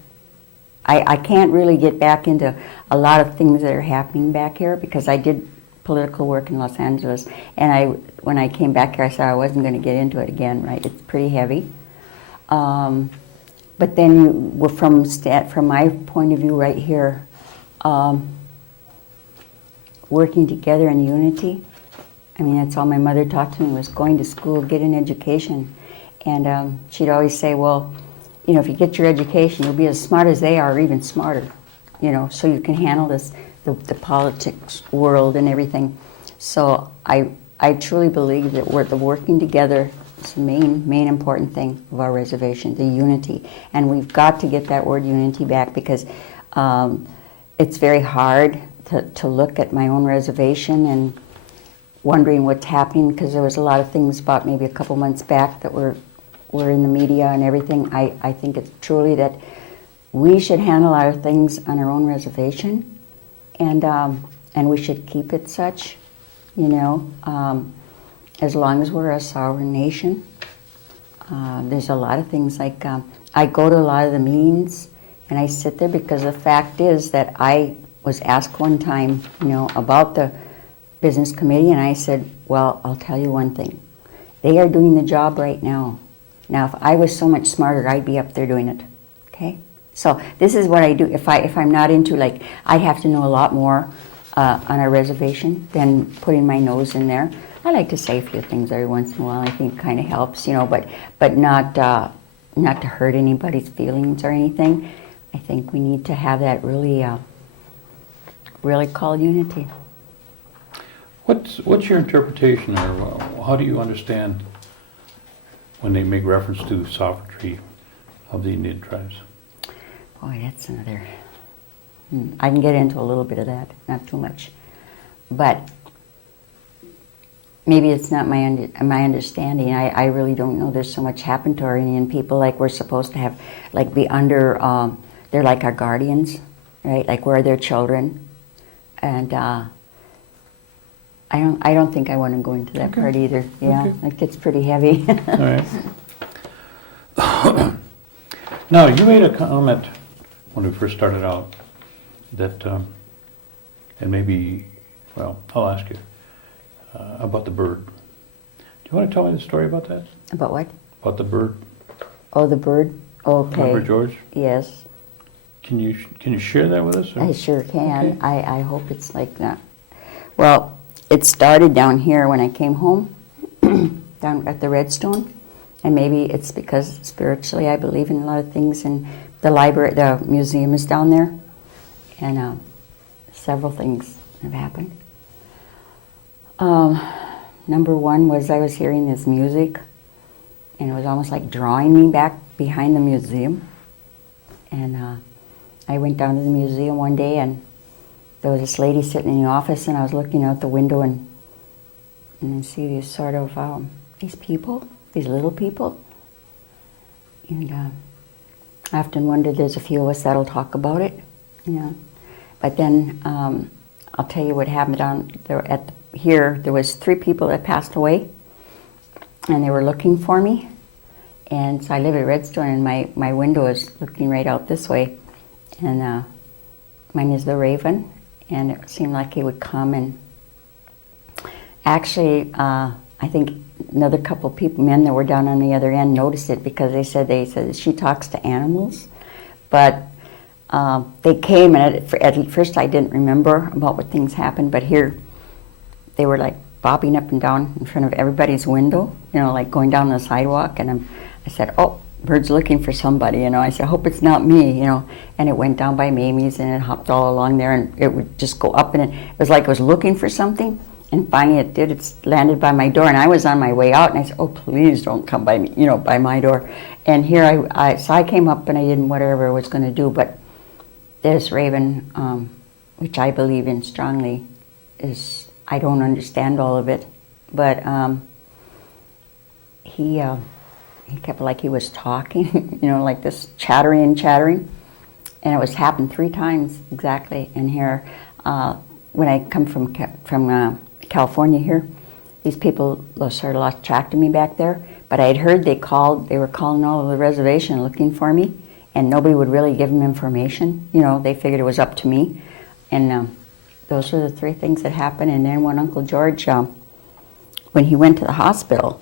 I can't really get back into a lot of things that are happening back here because I did political work in Los Angeles, and when I came back here, I said I wasn't going to get into it again. Right? It's pretty heavy. But then, from my point of view, right here, working together in unity. I mean, that's all my mother taught to me was going to school, get an education, And she'd always say, well, you know, if you get your education, you'll be as smart as they are, or even smarter, you know, so you can handle the politics world and everything. So I truly believe that the working together is the main important thing of our reservation, the unity. And we've got to get that word unity back, because it's very hard to look at my own reservation and wondering what's happening, because there was a lot of things about maybe a couple months back that were in the media and everything. I think it's truly that we should handle our things on our own reservation, and we should keep it such, you know, as long as we're a sovereign nation. There's a lot of things like, I go to a lot of the meetings and I sit there, because the fact is that I was asked one time, you know, about the business committee, and I said, well, I'll tell you one thing. They are doing the job right now. Now, if I was so much smarter, I'd be up there doing it, okay? So this is what I do. If I'm not into, like, I have to know a lot more on a reservation than putting my nose in there. I like to say a few things every once in a while. I think kind of helps, you know, but not to hurt anybody's feelings or anything. I think we need to have that really called unity. What's your interpretation, or how do you understand when they make reference to sovereignty of the Indian tribes? Boy, that's another. I can get into a little bit of that, not too much, but maybe it's not my understanding. I really don't know. There's so much happened to our Indian people. Like, we're supposed to have, like, be under. They're like our guardians, right? Like, we're their children, and I don't think I want to go into that part either. Yeah, Okay. it gets pretty heavy. All right. Now, you made a comment when we first started out that, and maybe, well, I'll ask you about the bird. Do you want to tell me the story about that? About what? About the bird? Oh, the bird. Okay. Remember George? Yes. Can you share that with us? Or? I sure can. Okay. I hope it's like that. Well, it started down here when I came home, down at the Redstone, and maybe it's because spiritually I believe in a lot of things, and the library, the museum is down there, and several things have happened. Number one was I was hearing this music, and it was almost like drawing me back behind the museum, and I went down to the museum one day, and there was this lady sitting in the office, and I was looking out the window, and I see these sort of, these people, these little people. And I often wonder, there's a few of us that'll talk about it, you know. But then I'll tell you what happened down there here. There was 3 people that passed away, and they were looking for me. And so I live at Redstone, and my window is looking right out this way. And mine is the Raven, and it seemed like he would come. And actually, I think another couple people, men that were down on the other end, noticed it, because they said she talks to animals. But they came, and at first I didn't remember about what things happened, but here they were like bobbing up and down in front of everybody's window, you know, like going down the sidewalk. And I said, oh, bird's looking for somebody, you know. I said, I hope it's not me, you know. And it went down by Mamie's, and it hopped all along there, and it would just go up, and it was like it was looking for something. And finally it did. It landed by my door, and I was on my way out, and I said, oh, please don't come by me, you know, by my door. And here so I came up, and I did whatever I was going to do. But this Raven, which I believe in strongly, I don't understand all of it, but he kept like he was talking, you know, like this chattering, and it was happened 3 times exactly. And here, when I come from California here, these people sort of lost track of me back there. But I had heard they were calling all over the reservation looking for me, and nobody would really give them information. You know, they figured it was up to me. And those were the 3 things that happened. And then when Uncle George, when he went to the hospital,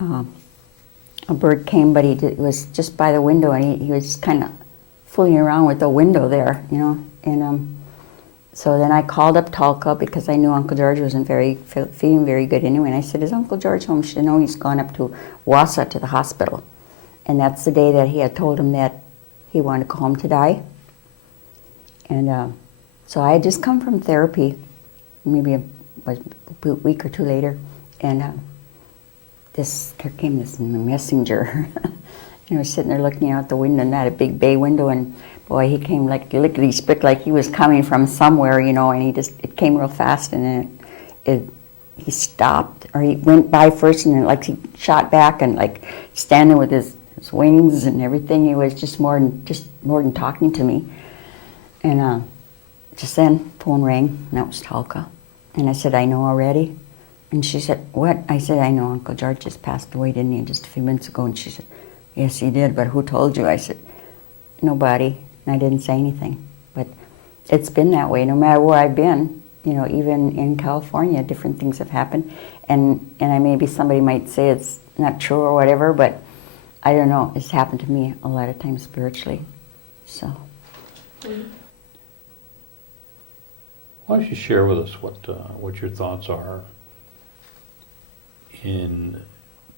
a bird came, but it was just by the window, and he was kind of fooling around with the window there, you know. And So then I called up Tulka because I knew Uncle George wasn't feeling very good anyway. And I said, is Uncle George home? She said, no, he's gone up to Wausau to the hospital. And that's the day that he had told him that he wanted to go home to die. And so I had just come from therapy, maybe a week or two later, and there came this messenger. And I was sitting there looking out the window, and I had a big bay window, and boy, he came like lickety-split, like he was coming from somewhere, and it came real fast, and then he stopped, or he went by first, and then like he shot back, and like standing with his wings and everything. He was just more than talking to me. And just then, phone rang, and that was Tulka. And I said, I know already. And she said, what? I said, I know Uncle George just passed away, didn't he, just a few minutes ago? And she said, yes, he did, but who told you? I said, nobody. And I didn't say anything. But it's been that way, no matter where I've been. Even in California, different things have happened. And maybe somebody might say it's not true or whatever, but I don't know. It's happened to me a lot of times spiritually. So. Why don't you share with us what your thoughts are in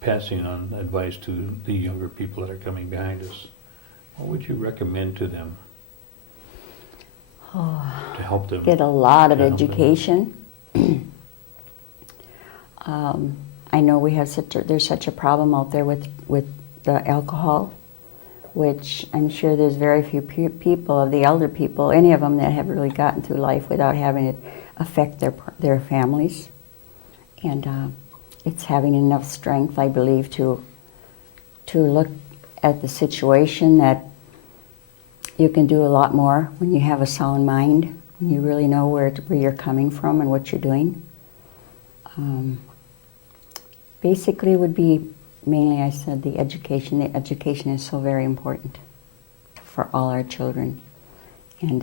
passing on advice to the younger people that are coming behind us? What would you recommend to them to help them? Get a lot of education. I know we have there's such a problem out there with the alcohol, which I'm sure there's very few people, of the elder people, any of them, that have really gotten through life without having it affect their families. And it's having enough strength, I believe, to look at the situation that you can do a lot more when you have a sound mind, when you really know where you're coming from and what you're doing. Basically, it would be mainly, I said, the education. The education is so very important for all our children. And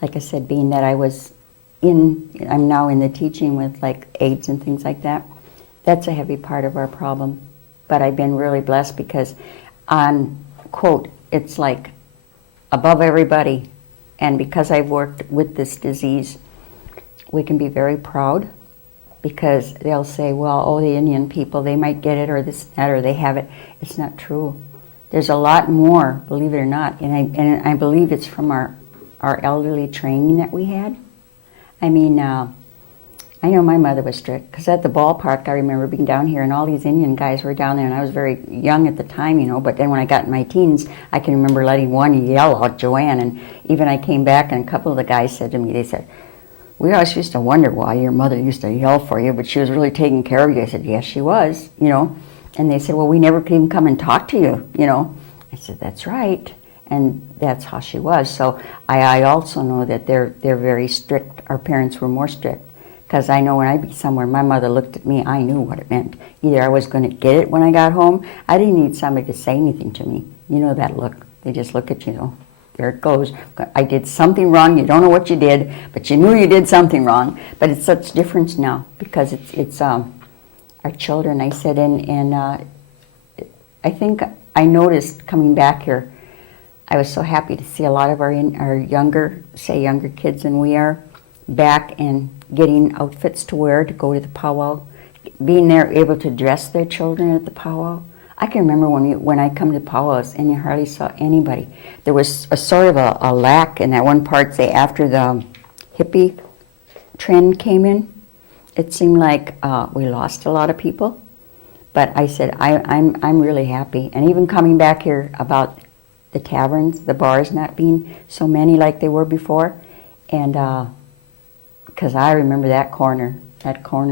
like I said, being that I'm now in the teaching with like AIDS and things like that, that's a heavy part of our problem. But I've been really blessed because quote, it's like above everybody. And because I've worked with this disease, we can be very proud, because they'll say, well, oh, the Indian people, they might get it, or this, that, or they have it. It's not true. There's a lot more, believe it or not, and I believe it's from our elderly training that we had. I mean, I know my mother was strict, because at the ballpark, I remember being down here, and all these Indian guys were down there, and I was very young at the time, but then when I got in my teens, I can remember letting one yell out, Joanne, and even I came back, and a couple of the guys said to me, they said, we always used to wonder why your mother used to yell for you, but she was really taking care of you. I said, yes, she was, And they said, well, we never could even come and talk to you, I said, that's right. And that's how she was. So I also know that they're very strict. Our parents were more strict. Because I know when I'd be somewhere, my mother looked at me, I knew what it meant. Either I was going to get it when I got home. I didn't need somebody to say anything to me. You know that look. They just look at you, there it goes. I did something wrong. You don't know what you did, but you knew you did something wrong. But it's such difference now, because it's our children. I said, and I think I noticed coming back here, I was so happy to see a lot of our younger kids than we are back and getting outfits to wear to go to the powwow, being there able to dress their children at the powwow. I can remember when I come to powwows and you hardly saw anybody. There was a sort of a lack in that one part, say after the hippie trend came in. It seemed like we lost a lot of people. But I said, I'm really happy. And even coming back here about the taverns, the bars not being so many like they were before. And because I remember that corner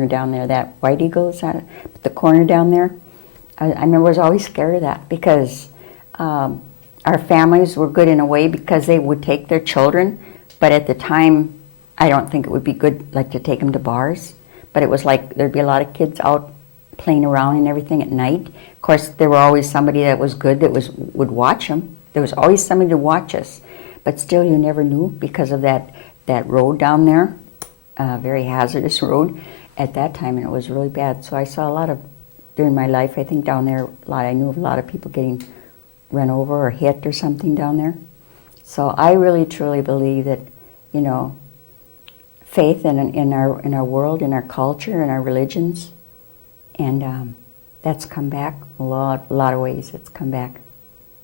down there, that White Eagle, is that the corner down there? I remember I was always scared of that, because our families were good in a way because they would take their children, but at the time, I don't think it would be good like to take them to bars. But it was like there'd be a lot of kids out playing around and everything at night. Of course, there were always somebody that was good that would watch them. There was always somebody to watch us, but still you never knew because of that road down there, very hazardous road at that time, and it was really bad. So I saw a lot of, during my life, I think down there, I knew of a lot of people getting run over or hit or something down there. So I really truly believe that, faith in our world, in our culture, in our religions, and that's come back a lot of ways. It's come back,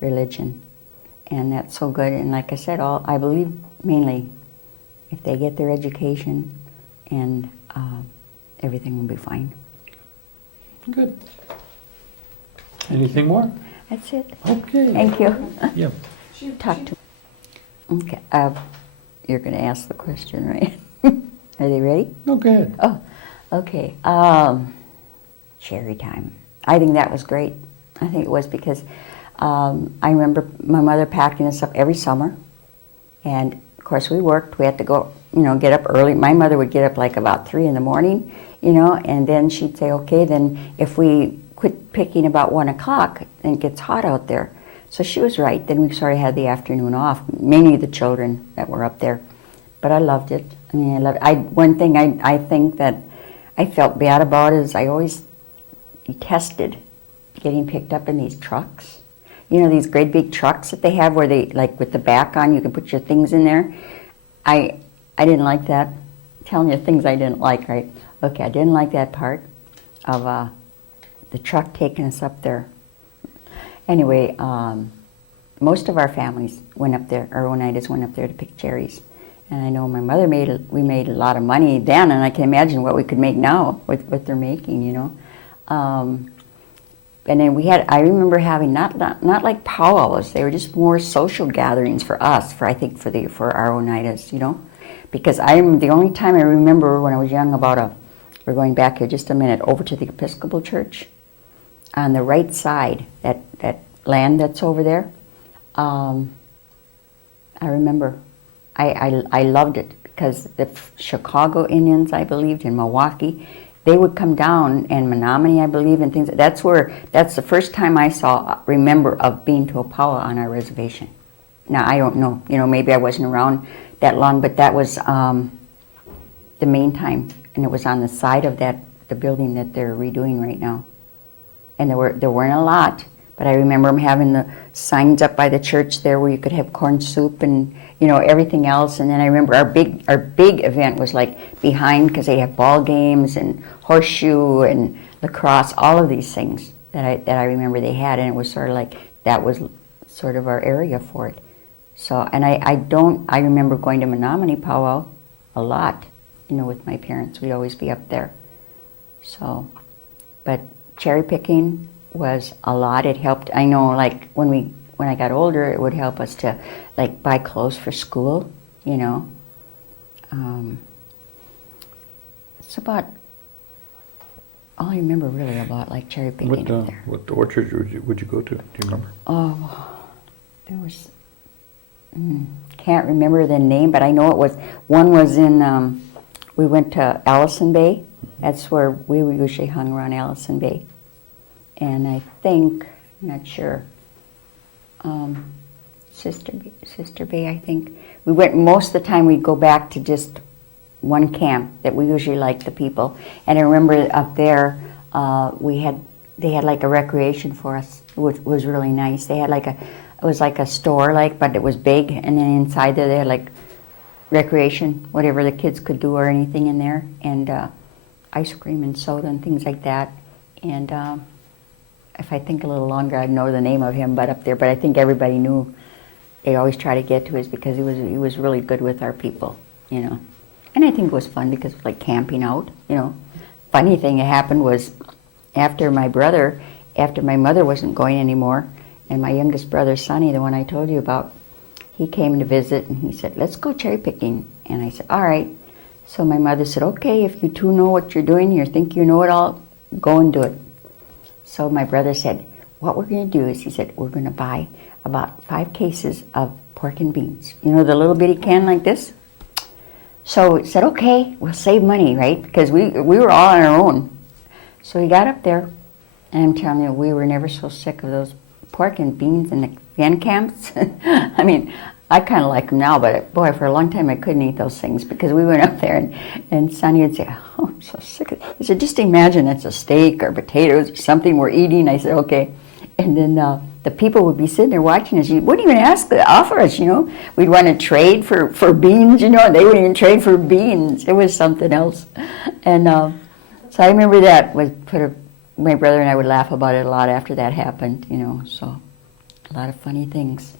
religion, and that's so good. And like I said, I believe mainly if they get their education, and everything will be fine. Good. Anything more? That's it. Okay. Thank you. Yeah. Talk to. Okay. You're going to ask the question, right? Are they ready? No, go ahead. Oh, okay. Cherry time. I think that was great. I think it was because I remember my mother packing us up every summer, and of course we worked. We had to go, get up early. My mother would get up like about 3 in the morning, and then she'd say, okay, then if we quit picking about 1 o'clock, then it gets hot out there. So she was right. Then we sort of had the afternoon off, mainly the children that were up there. But I loved it. I mean, I loved it. One thing I think that I felt bad about is I always detested getting picked up in these trucks. These great big trucks that they have where they, like with the back on, you can put your things in there. I didn't like that. I'm telling you things I didn't like, right? Okay, I didn't like that part of the truck taking us up there. Anyway, most of our families went up there, our Oneidas went up there to pick cherries. And I know my mother we made a lot of money then, and I can imagine what we could make now with what they're making, And then I remember having not like powwows, they were just more social gatherings for us, for our Oneidas, Because the only time I remember when I was young we're going back here just a minute, over to the Episcopal Church. On the right side, that land that's over there, I remember I loved it because the Chicago Indians, I believed, in Milwaukee, they would come down, and Menominee, I believe, and things. That's the first time I remember of being to a powwow on our reservation. Now, I don't know, maybe I wasn't around that long, but that was the main time, and it was on the side of the building that they're redoing right now. And there weren't a lot, but I remember them having the signs up by the church there where you could have corn soup and everything else. And then I remember our big event was like behind, because they have ball games and horseshoe and lacrosse, all of these things that I remember they had, and it was sort of like that was sort of our area for it. So, and I remember going to Menominee powwow a lot, with my parents. We'd always be up there. So, but cherry picking was a lot. It helped. I know, like when I got older, it would help us to like buy clothes for school. It's about all I remember really about like cherry picking up there. What orchard would you go to? Do you remember? Oh, there was. Can't remember the name, but I know it was. One was in. We went to Allison Bay. That's where we usually hung around Allison Bay. And I think, I'm not sure, Sister Bay, I think. We went, most of the time we'd go back to just one camp that we usually liked the people. And I remember up there, they had like a recreation for us, which was really nice. They had it was like a store, but it was big. And then inside there, they had like recreation, whatever the kids could do or anything in there. And ice cream and soda and things like that. And if I think a little longer, I'd know the name of him, but up there. But I think everybody knew. They always try to get to us because he was really good with our people, And I think it was fun because it was like camping out, Funny thing that happened was after my mother wasn't going anymore, and my youngest brother, Sonny, the one I told you about, he came to visit and he said, let's go cherry picking. And I said, all right. So my mother said, okay, if you two know what you're doing, you think you know it all, go and do it. So my brother said, what we're going to do is, he said, we're going to buy about 5 cases of pork and beans. The little bitty can like this? So he said, okay, we'll save money, right? Because we were all on our own. So he got up there, and I'm telling you, we were never so sick of those pork and beans and the can camps. I mean, I kind of like them now, but boy, for a long time I couldn't eat those things because we went up there and Sonny would say, oh, I'm so sick of it. He said, just imagine it's a steak or potatoes or something we're eating. I said, okay. And then the people would be sitting there watching us. You wouldn't even offer us, you know. We'd want to trade for beans, you know, and they wouldn't even trade for beans. It was something else. And so I remember that my brother and I would laugh about it a lot after that happened, you know, so a lot of funny things.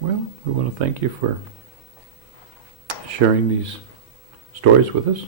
Well, we want to thank you for sharing these stories with us.